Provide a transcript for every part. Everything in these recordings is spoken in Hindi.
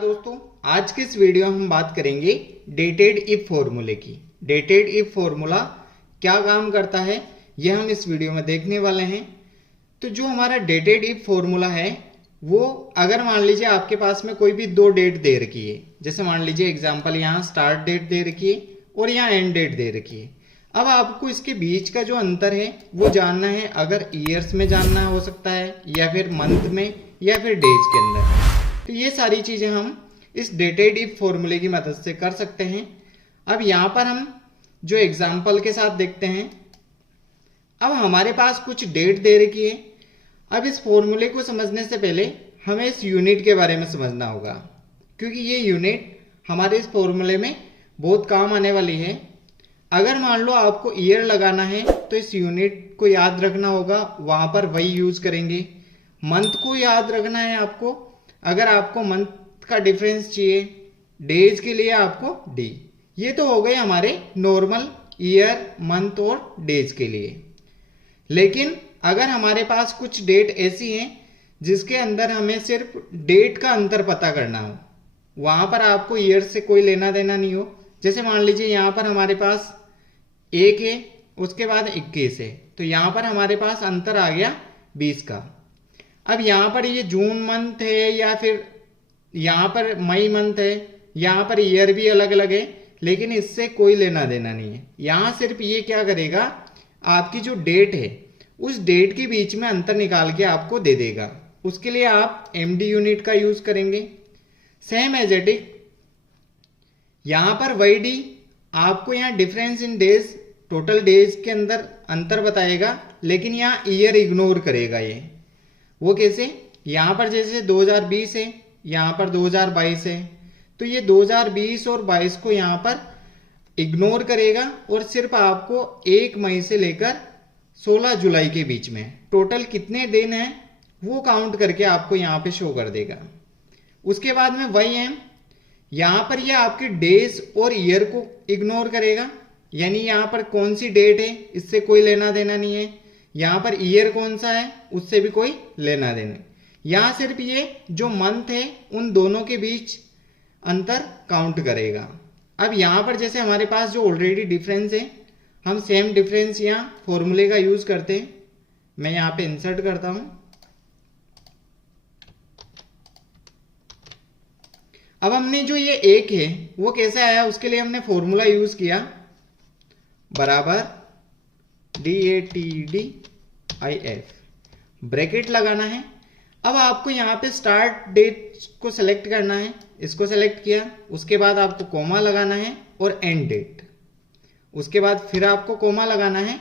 दोस्तों, आज के इस वीडियो में हम बात करेंगे डेटेड इफ फॉर्मूले की। डेटेड इफ फॉर्मूला क्या काम करता है यह हम इस वीडियो में देखने वाले हैं। तो जो हमारा डेटेड इफ फॉर्मूला है वो अगर मान लीजिए आपके पास में कोई भी दो डेट दे रखी है, जैसे मान लीजिए एग्जांपल यहाँ स्टार्ट डेट दे रखी है और यहाँ एंड डेट दे रखी है। अब आपको इसके बीच का जो अंतर है वो जानना है, अगर ईयर्स में जानना हो सकता है या फिर मंथ में या फिर डेज के अंदर। तो ये सारी चीजें हम इस डेटेड इफ फॉर्मूले की मदद से कर सकते हैं। अब यहाँ पर हम जो एग्जाम्पल के साथ देखते हैं। अब हमारे पास कुछ डेट दे रखी है। अब इस फॉर्मूले को समझने से पहले हमें इस यूनिट के बारे में समझना होगा, क्योंकि ये यूनिट हमारे इस फॉर्मूले में बहुत काम आने वाली है। अगर मान लो आपको ईयर लगाना है तो इस यूनिट को याद रखना होगा, वहां पर वही यूज करेंगे। मंथ को याद रखना है आपको, अगर आपको मंथ का डिफरेंस चाहिए, डेज के लिए आपको डी। ये तो हो गए हमारे नॉर्मल ईयर, मंथ और डेज के लिए। लेकिन अगर हमारे पास कुछ डेट ऐसी हैं जिसके अंदर हमें सिर्फ डेट का अंतर पता करना हो, वहां पर आपको ईयर से कोई लेना देना नहीं हो। जैसे मान लीजिए यहाँ पर हमारे पास 1 है, उसके बाद 21 है, तो यहाँ पर हमारे पास अंतर आ गया 20 का। अब यहाँ पर ये जून मंथ है या फिर यहाँ पर मई मंथ है, यहाँ पर ईयर भी अलग अलग है, लेकिन इससे कोई लेना देना नहीं है। यहाँ सिर्फ ये क्या करेगा, आपकी जो डेट है उस डेट के बीच में अंतर निकाल के आपको दे देगा। उसके लिए आप एमडी यूनिट का यूज करेंगे। सेम एज इट इज यहाँ पर वही डी आपको यहाँ difference in days, total days के अंदर अंतर बताएगा, लेकिन यहाँ ईयर इग्नोर करेगा। ये वो कैसे, यहाँ पर जैसे 2020 है, यहाँ पर 2022 है, तो ये 2020 और 22 को यहाँ पर इग्नोर करेगा और सिर्फ आपको 1 मई से लेकर 16 जुलाई के बीच में टोटल कितने दिन हैं वो काउंट करके आपको यहाँ पे शो कर देगा। उसके बाद में वही है, यहाँ पर ये आपके डेज और ईयर को इग्नोर करेगा, यानी यहाँ पर कौन सी डेट है इससे कोई लेना देना नहीं है। यहाँ पर ईयर कौन सा है उससे भी कोई लेना देना। यहाँ सिर्फ ये जो मंथ है उन दोनों के बीच अंतर काउंट करेगा। अब यहाँ पर जैसे हमारे पास जो ऑलरेडी डिफरेंस है, हम सेम डिफरेंस यहाँ फॉर्मूले का यूज करते हैं। मैं यहाँ पे इंसर्ट करता हूं। अब हमने जो ये 1 है वो कैसे आया, उसके लिए हमने फॉर्मूला यूज किया बराबर DATEDIF, ब्रैकेट लगाना है। अब आपको यहाँ पे स्टार्ट डेट को सेलेक्ट करना है, इसको सेलेक्ट किया, उसके बाद आपको कोमा लगाना है और एंड डेट, उसके बाद फिर आपको कोमा लगाना है।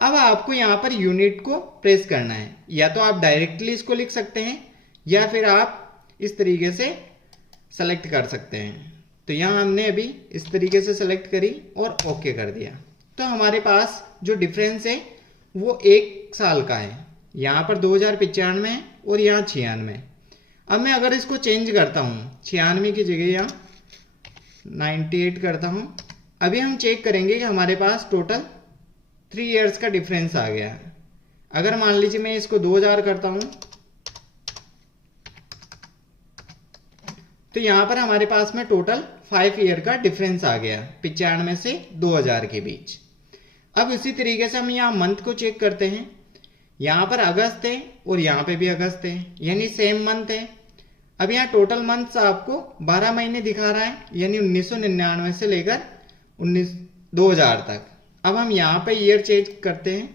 अब आपको यहाँ पर यूनिट को प्रेस करना है, या तो आप डायरेक्टली इसको लिख सकते हैं या फिर आप इस तरीके से सेलेक्ट कर सकते हैं। तो यहाँ हमने अभी इस तरीके से सेलेक्ट करी और ओके कर दिया। तो हमारे पास जो डिफरेंस है वो 1 साल का है। यहाँ पर 2095 है और यहाँ 96। अब मैं अगर इसको चेंज करता हूँ, 96 की जगह यहाँ 98 करता हूँ, अभी हम चेक करेंगे कि हमारे पास टोटल 3 इयर्स का डिफरेंस आ गया है। अगर मान लीजिए मैं इसको 2000 करता हूँ, तो यहाँ पर हमारे पास में टोटल 5 ईयर का डिफरेंस आ गया 95 से 2000 के बीच। अब इसी तरीके से हम यहाँ मंथ को चेक करते हैं। यहाँ पर अगस्त है और यहाँ पे भी अगस्त है, यानी सेम मंथ है। अब यहाँ टोटल मंथ्स आपको 12 महीने दिखा रहा है, यानी 1999 से लेकर 2000 तक। अब हम यहाँ पे ईयर चेक करते हैं,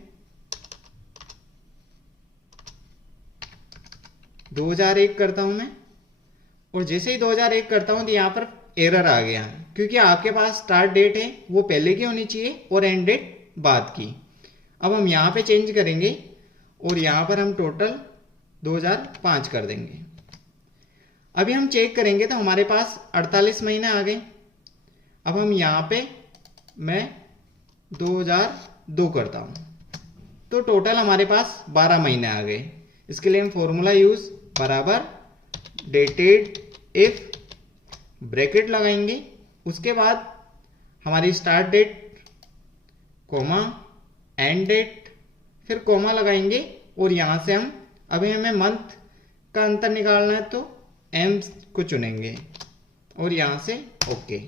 2001 करता हूं मैं, और जैसे ही 2001 करता हूं तो यहाँ पर एरर आ गया, क्योंकि आपके पास स्टार्ट डेट है वो पहले की होनी चाहिए और एंड डेट बाद की। अब हम यहाँ पे चेंज करेंगे और यहाँ पर हम टोटल 2005 कर देंगे। अभी हम चेक करेंगे तो हमारे पास 48 महीने आ गए। अब हम यहाँ पे मैं 2002 करता हूँ, तो टोटल हमारे पास 12 महीने आ गए। इसके लिए हम फॉर्मूला यूज बराबर डेटेड इफ, ब्रैकेट लगाएंगे, उसके बाद हमारी start date comma end date, फिर कोमा लगाएंगे और यहाँ से हम अभी हमें मंथ का अंतर निकालना है तो एम को चुनेंगे और यहाँ से ओके।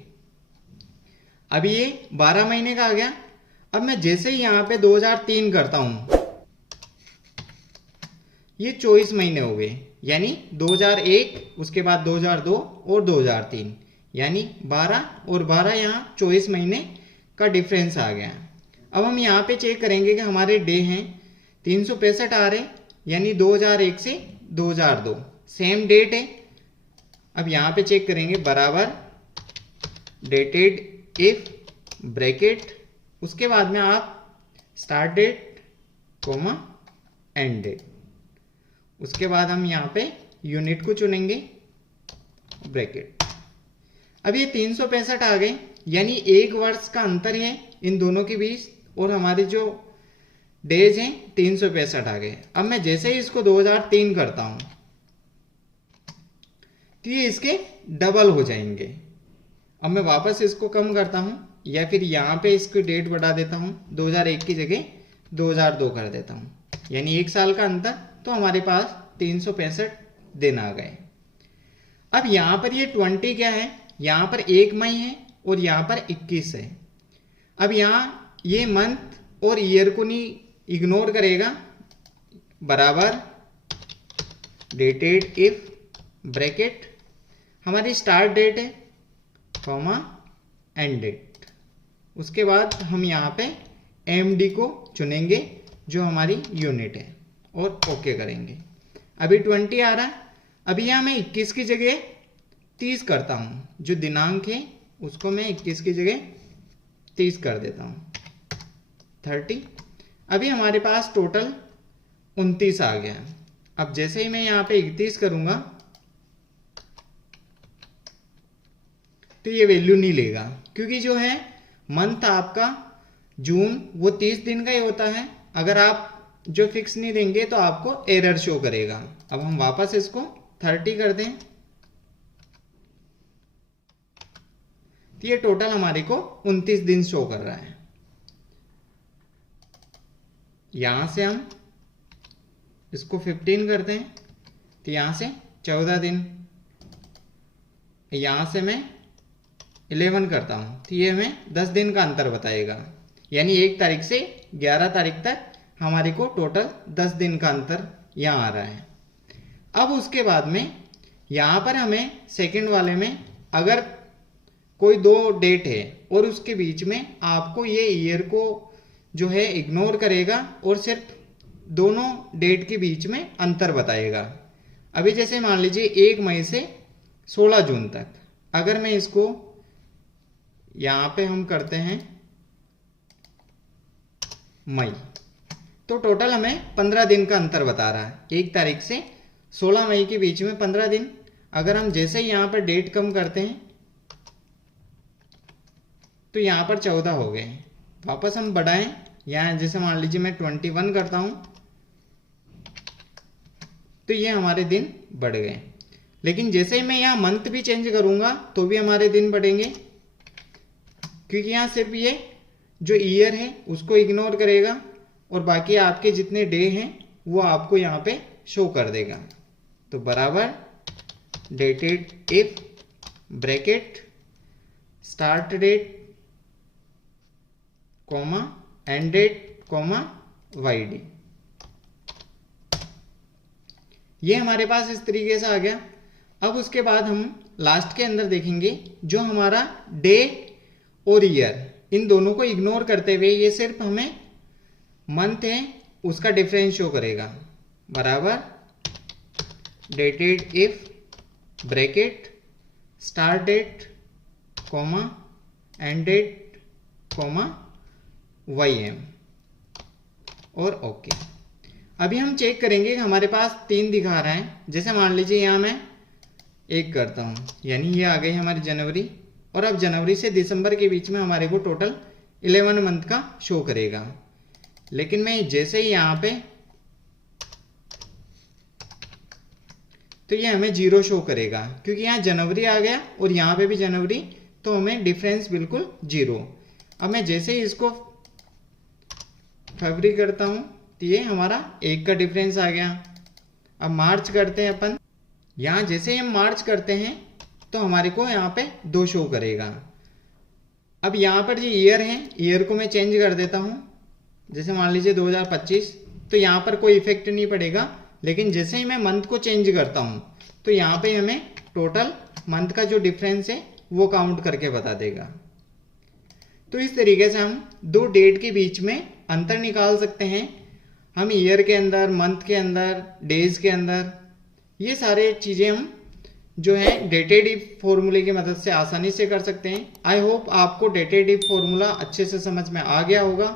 अभी ये 12 महीने का आ गया। अब मैं जैसे ही यहाँ पे 2003 करता हूँ, ये 24 महीने हो गए, यानी 2001, उसके बाद 2002 और 2003, यानी 12 और 12 यहाँ 24 महीने का डिफरेंस आ गया। अब हम यहाँ पे चेक करेंगे कि हमारे डे हैं 365 आ रहे, यानी 2001 से 2002 सेम डेट है। अब यहाँ पे चेक करेंगे बराबर डेटेड इफ ब्रैकेट, उसके बाद में आप start date comma end date, उसके बाद हम यहाँ पे यूनिट को चुनेंगे ब्रैकेट। अब ये 365 आ गए, यानी 1 वर्ष का अंतर है इन दोनों के बीच, और हमारे जो डेज हैं 365 आ गए। अब मैं जैसे ही इसको 2003 करता हूं तो ये इसके डबल हो जाएंगे। अब मैं वापस इसको कम करता हूं, या फिर यहाँ पे इसकी डेट बढ़ा देता हूं, 2001 की जगह 2002 कर देता हूं, यानी 1 साल का अंतर, तो हमारे पास 365 दिन आ गए। अब यहाँ पर ये 20 क्या है, यहाँ पर 1 मई है और यहाँ पर 21 है। अब यहाँ ये मंथ और ईयर को नहीं इग्नोर करेगा, बराबर डेटेड इफ ब्रैकेट, हमारी स्टार्ट डेट है कॉमा एंड डेट, उसके बाद हम यहाँ पे एमडी को चुनेंगे जो हमारी यूनिट है और ओके करेंगे। अभी 20 आ रहा है। अभी यहाँ मैं 21 की जगह 30 करता हूँ, जो दिनांक है उसको मैं 21 की जगह 30 कर देता हूँ, 30। अभी हमारे पास टोटल 29 आ गया। अब जैसे ही मैं यहाँ पे 31 करूँगा तो ये वैल्यू नहीं लेगा, क्योंकि जो है मंथ आपका जून वो 30 दिन का ही होता है। अगर आप जो फिक्स नहीं देंगे तो आपको एरर शो करेगा। अब हम वापस इसको 30 कर दें तो ये टोटल हमारे को 29 दिन शो कर रहा है। यहां से हम इसको 15 करते हैं तो यहां से 14 दिन, यहां से मैं 11 करता हूं तो ये हमें 10 दिन का अंतर बताएगा, यानी 1 तारीख से 11 तारीख तक हमारे को टोटल 10 दिन का अंतर यहाँ आ रहा है। अब उसके बाद में यहाँ पर हमें सेकंड वाले में अगर कोई 2 डेट है और उसके बीच में आपको ये ईयर को जो है इग्नोर करेगा और सिर्फ दोनों डेट के बीच में अंतर बताएगा। अभी जैसे मान लीजिए 1 मई से 16 जून तक, अगर मैं इसको यहाँ पे हम करते हैं मई, तो टोटल हमें 15 दिन का अंतर बता रहा है। 1 तारीख से 16 मई के बीच में 15 दिन। अगर हम जैसे ही यहाँ पर डेट कम करते हैं तो यहाँ पर 14 हो गए। वापस हम बढ़ाएं, यहाँ जैसे मान लीजिए मैं 21 करता हूँ तो ये हमारे दिन बढ़ गए। लेकिन जैसे ही मैं यहाँ मंथ भी चेंज करूँगा तो भी हमारे दिन बढ़ेंगे, क्योंकि यहाँ सिर्फ ये जो ईयर है उसको इग्नोर करेगा और बाकी आपके जितने डे हैं वो आपको यहाँ पे शो कर देगा। तो बराबर dated if bracket start date comma end date comma YD, ये हमारे पास इस तरीके से आ गया। अब उसके बाद हम लास्ट के अंदर देखेंगे जो हमारा डे और ईयर इन दोनों को इग्नोर करते हुए ये सिर्फ हमें मंथ है उसका डिफरेंस शो करेगा, बराबर dated if bracket start date comma end date comma YM और ओके। अभी हम चेक करेंगे कि हमारे पास 3 दिखा रहा है। जैसे मान लीजिए यहाँ मैं 1 करता हूँ, यानी ये आ गई हमारी जनवरी, और अब जनवरी से दिसंबर के बीच में हमारे को टोटल 11 मंथ का शो करेगा। लेकिन मैं जैसे ही यहाँ पे तो ये हमें 0 शो करेगा, क्योंकि यहाँ जनवरी आ गया और यहाँ पे भी जनवरी, तो हमें डिफरेंस बिल्कुल 0। अब मैं जैसे ही इसको फरवरी करता हूँ तो ये हमारा 1 का डिफरेंस आ गया। अब मार्च करते हैं अपन, यहाँ जैसे ही हम मार्च करते हैं तो हमारे को यहाँ पे 2 शो करेगा। अब यहाँ पर जो ईयर है, ईयर को मैं चेंज कर देता हूँ, जैसे मान लीजिए 2025, तो यहाँ पर कोई इफेक्ट नहीं पड़ेगा। लेकिन जैसे ही मैं मंथ को चेंज करता हूँ तो यहाँ पे हमें टोटल मंथ का जो डिफरेंस है वो काउंट करके बता देगा। तो इस तरीके से हम 2 डेट के बीच में अंतर निकाल सकते हैं। हम ईयर के अंदर, मंथ के अंदर, डेज के अंदर, ये सारे चीज़ें हम जो है डेटेड इफ फॉर्मूले की मदद से आसानी से कर सकते हैं। आई होप आपको डेटेड इफ फॉर्मूला अच्छे से समझ में आ गया होगा।